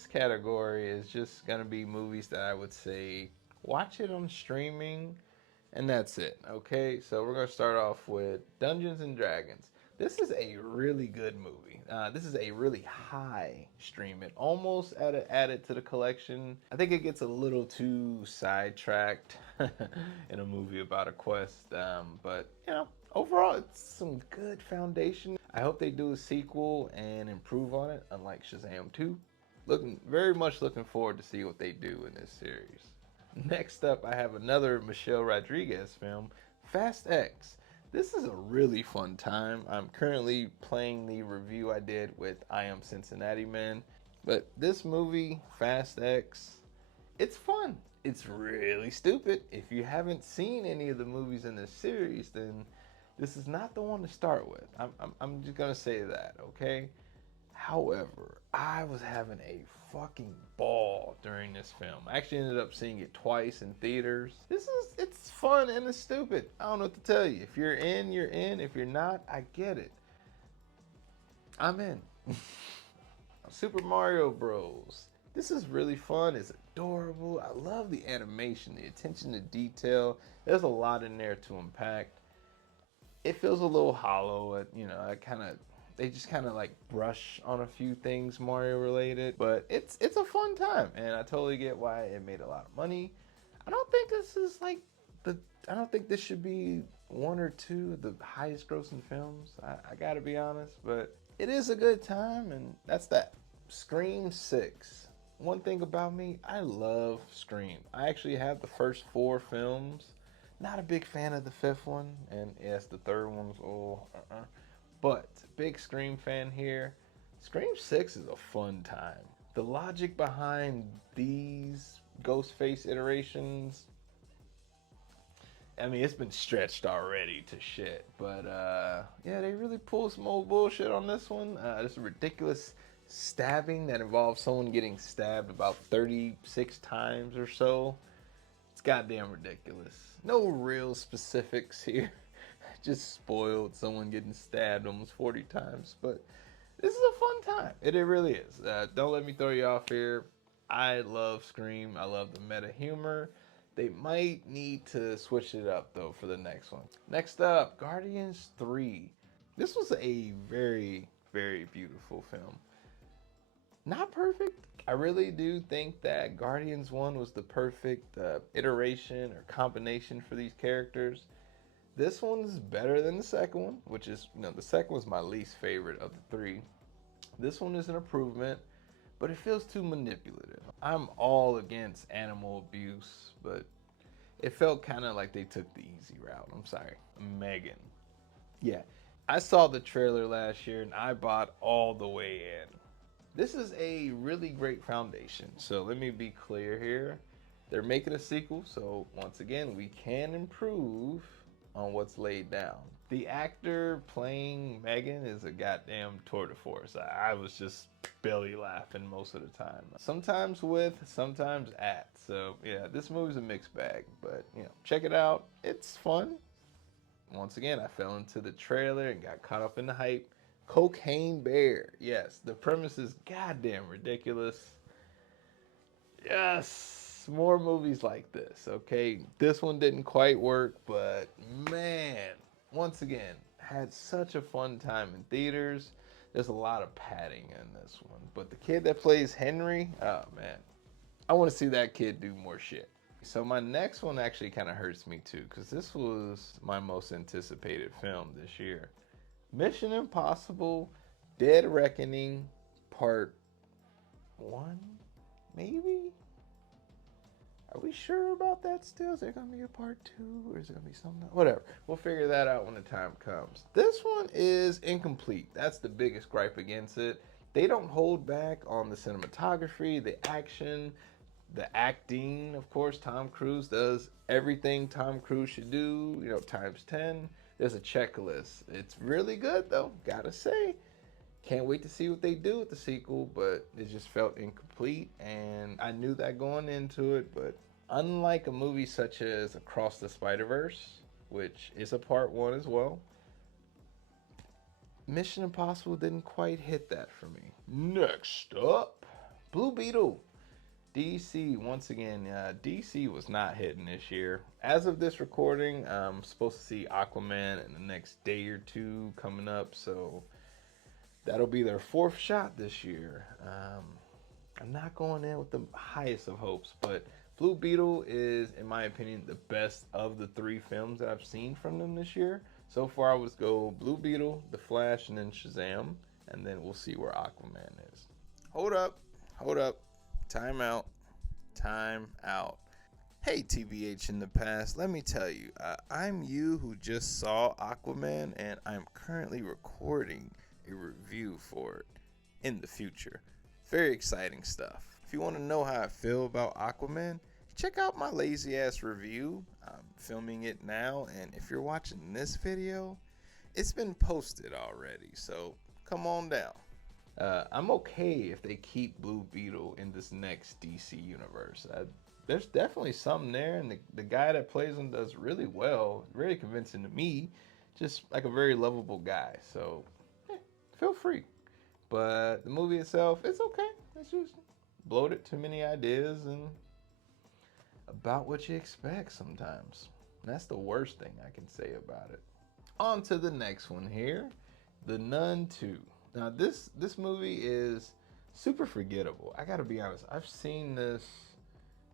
next category is just gonna be movies that I would say watch it on streaming, and that's it. Okay, so we're gonna start off with Dungeons and Dragons. This is a really good movie. This is a really high stream. It almost added to the collection. I think it gets a little too sidetracked in a movie about a quest, but overall, it's some good foundation. I hope they do a sequel and improve on it, unlike Shazam 2. Very much looking forward to see what they do in this series. Next up, I have another Michelle Rodriguez film, Fast X. This is a really fun time. I'm currently playing the review I did with I Am Cincinnati Man. But this movie, Fast X, it's fun. It's really stupid. If you haven't seen any of the movies in this series, then this is not the one to start with. I'm just gonna say that, okay? However, I was having a fucking ball during this film. I actually ended up seeing it twice in theaters. It's fun and it's stupid. I don't know what to tell you. If you're in, you're in. If you're not, I get it. I'm in. Super Mario Bros. This is really fun. It's adorable. I love the animation, the attention to detail. There's a lot in there to unpack. It feels a little hollow. I kind of they just kind of like brush on a few things Mario related, but it's a fun time, and I totally get why it made a lot of money. I don't think this is like the I don't think this should be one or two of the highest grossing films. I gotta be honest, but it is a good time, and that's that. Scream 6. One thing about me, I love Scream. I actually have the first four films. Not a big fan of the fifth one, and yes, the third one's but big Scream fan here. Scream 6 is a fun time. The logic behind these Ghostface iterations, I mean, it's been stretched already to shit. But yeah, they really pulled some old bullshit on this one. This ridiculous stabbing that involves someone getting stabbed about 36 times or so. It's goddamn ridiculous. No real specifics here. Just spoiled someone getting stabbed almost 40 times. But this is a fun time. It really is. Don't let me throw you off here. I love Scream. I love the meta humor. They might need to switch it up though for the next one. Next up, Guardians 3. This was a very, very beautiful film. Not perfect. I really do think that Guardians 1 was the perfect iteration or combination for these characters. This one's better than the second one, which is, the second was my least favorite of the three. This one is an improvement, but it feels too manipulative. I'm all against animal abuse, but it felt kind of like they took the easy route. I'm sorry. Megan. Yeah. I saw the trailer last year and I bought all the way in. This is a really great foundation. So let me be clear here. They're making a sequel, so once again, we can improve on what's laid down. The actor playing Megan is a goddamn tour de force. I was just belly laughing most of the time. Sometimes with, sometimes at. So yeah, this movie's a mixed bag, but check it out. It's fun. Once again, I fell into the trailer and got caught up in the hype. Cocaine Bear. Yes, the premise is goddamn ridiculous. Yes, more movies like this, okay? This one didn't quite work, but man, once again, had such a fun time in theaters. There's a lot of padding in this one, but the kid that plays Henry, oh man, I want to see that kid do more shit. So my next one actually kind of hurts me too, because this was my most anticipated film this year. Mission Impossible Dead Reckoning Part 1, maybe? Are we sure about that still? Is there going to be a part 2 or is it going to be something else? Whatever. We'll figure that out when the time comes. This one is incomplete. That's the biggest gripe against it. They don't hold back on the cinematography, the action, the acting. Of course, Tom Cruise does everything Tom Cruise should do, times 10. There's a checklist. It's really good though, gotta say. Can't wait to see what they do with the sequel, but it just felt incomplete, and I knew that going into it. But unlike a movie such as Across the Spider-Verse, which is a part 1 as well, Mission Impossible didn't quite hit that for me. Next up, Blue Beetle. DC, once again, DC was not hitting this year. As of this recording, I'm supposed to see Aquaman in the next day or two coming up, so that'll be their fourth shot this year. I'm not going in with the highest of hopes, but Blue Beetle is, in my opinion, the best of the three films that I've seen from them this year. So far, I would go Blue Beetle, The Flash, and then Shazam, and then we'll see where Aquaman is. Hold up. Time out. Hey, TBH in the past, let me tell you, I'm you who just saw Aquaman, and I'm currently recording a review for it in the future. Very exciting stuff. If you want to know how I feel about Aquaman, check out my lazy ass review. I'm filming it now, and if you're watching this video, it's been posted already, so come on down. I'm okay if they keep Blue Beetle in this next DC universe. There's definitely something there, and the guy that plays him does really well, really convincing to me, just like a very lovable guy. So, feel free. But the movie itself, it's okay. It's just bloated, too many ideas, and about what you expect sometimes. And that's the worst thing I can say about it. On to the next one here, The Nun 2. Now this movie is super forgettable. I gotta be honest. I've seen this,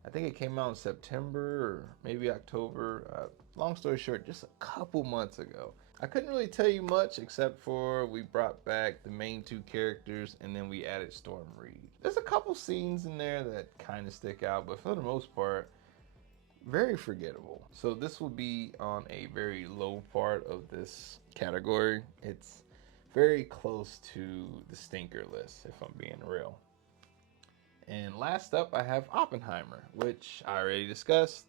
I think it came out in September or maybe October. Long story short, just a couple months ago. I couldn't really tell you much except for we brought back the main two characters and then we added Storm Reed. There's a couple scenes in there that kind of stick out, but for the most part, very forgettable. So this will be on a very low part of this category. It's very close to the stinker list, if I'm being real. And last up, I have Oppenheimer, which I already discussed.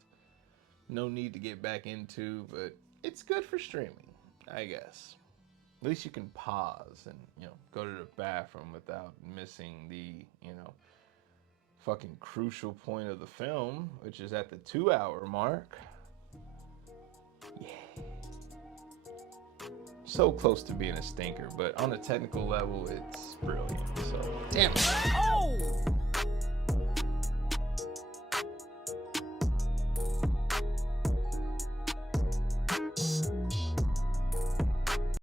No need to get back into, but it's good for streaming, I guess. At least you can pause and, go to the bathroom without missing the, fucking crucial point of the film, which is at the 2-hour mark. Yeah. So close to being a stinker, but on a technical level, it's brilliant. So, damn it. Oh!